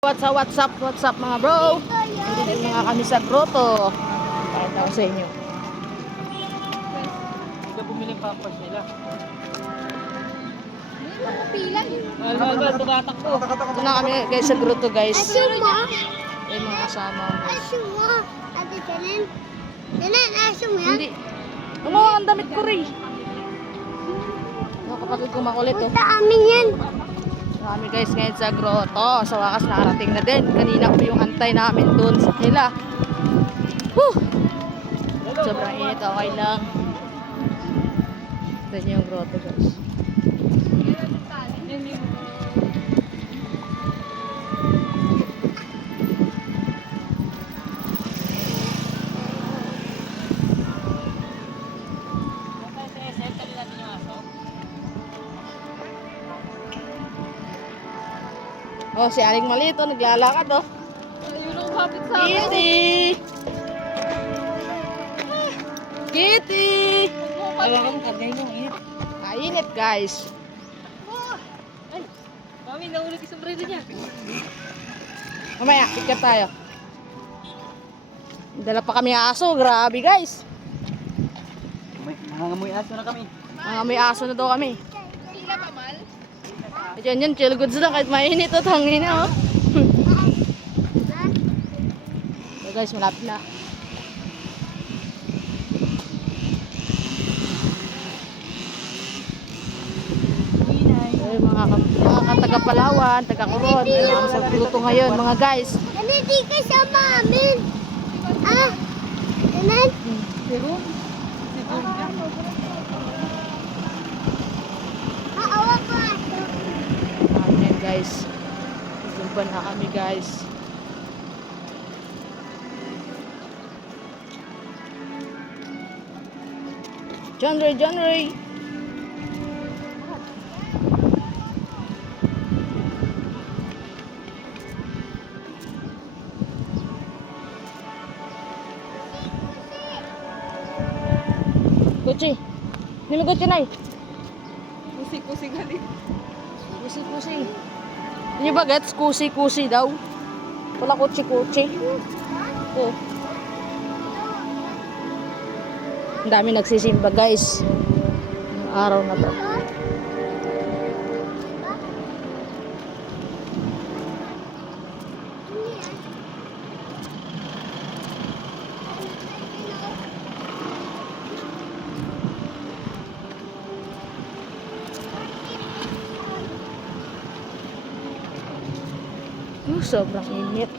What's up mga bro? Nandito mga kami sa grotto. Kahit ako sa inyo. Ikaw bumili ang pampers nila. Pila yun. Mahal, tumatakbo. Ito na kami guys sa grotto guys. Asuma. Yung mga kasama ko. Asuma. Ate Kanin. Kanin, asuma yan. Hindi. Ano ang damit ko rin. Mga kapatid ko makulit oh. Punta amin yan. Kami guys ngayon sa grotto. Sa wakas nakarating na din. Kanina po yung antay namin doon sa nila. Whew! Sobrang init. Okay lang. Ito yung grotto guys. Oh, si Aling Malito naglalakad oh. Yun ang kapit sa Kitty! Kitty! Hawakan mo, kargay mo. Init. Init guys. Ay, mami, nahulog yung sombrero niya. Mamaya, pikat tayo. Dala pa kami aso, grabe guys. Mangangamoy aso na kami. Mga may aso na daw kami. Pila pa, Mal? Diyan yan, chill goods lang kahit mainit oh, tangin na oh. So guys, malapit na. So, mga taga-Palawan, taga-Coron, mga sa gruto ngayon mga guys. Kanin, di ka sama amin. Ah, kanin. Awa ko ato. Ayan guys. Sumpan na kami guys. John Ray. Kuchi. Hindi mo kuchi na eh. Kusik-kusik galing. Kusi. Hindi ba gets? Kusi daw. Wala kuchi. Oh. Ang dami nagsisimba guys. Ang araw na to. Sobrang init.